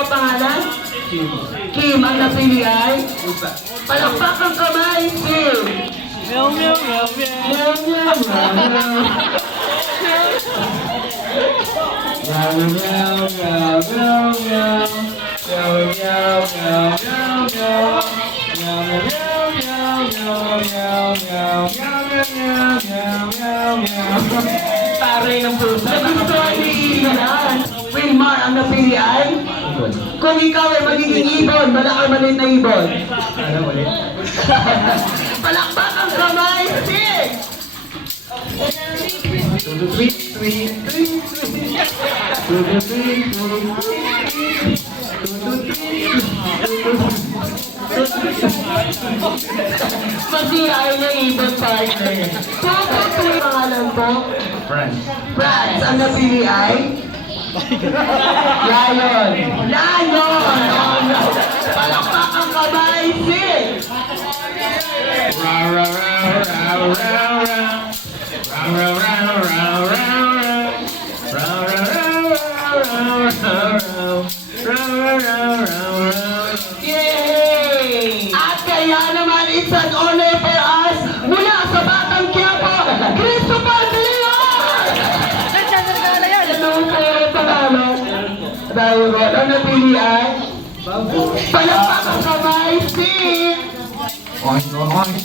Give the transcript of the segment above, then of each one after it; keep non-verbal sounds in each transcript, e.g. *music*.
daw pangalan? Kim, ang napili ay? Palakpak ang kamay, Kim! Meow, meow, meow, meow. Meow, meow, meow, meow. Meow, meow, meow, meow. Meow, meow, meow, meow, meow. Meow, meow, meow, meow, meow, meow. Meow, meow, meow, meow, meow, meow. Taray ng puso. Nagustuhan ni Ilan. Wilmar, ang napili ay? Kung ikaw ay magiging ibon, malaki maliit na ibon. Ano, maliit? *laughs* Palakpak ang kamay, Sig! Tweet, tweet, tweet, ibon partner. Ito yung pangalan ko, Friends. Franz, ang napili ay? Lion! Lion! oh no! Palakpakan ka ba, Isil? Ra ra ra ra ra ra ra ra ra ra Ko, ang napili ay? Palakpak ang kamay, Sig! Oink, oink.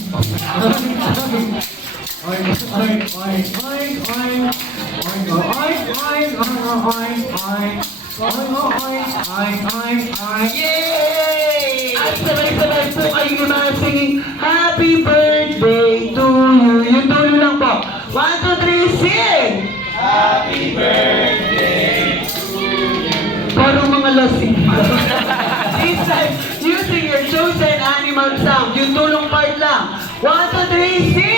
Oink, oink, oink, oink, oink. Oink, oink, oink, oink, oink, oink. Oink, oink, oink, oink, oink. Yay! Lasing. This *laughs* time, using your chosen animal sound. Yung tulong part lang. One, two, three, sing!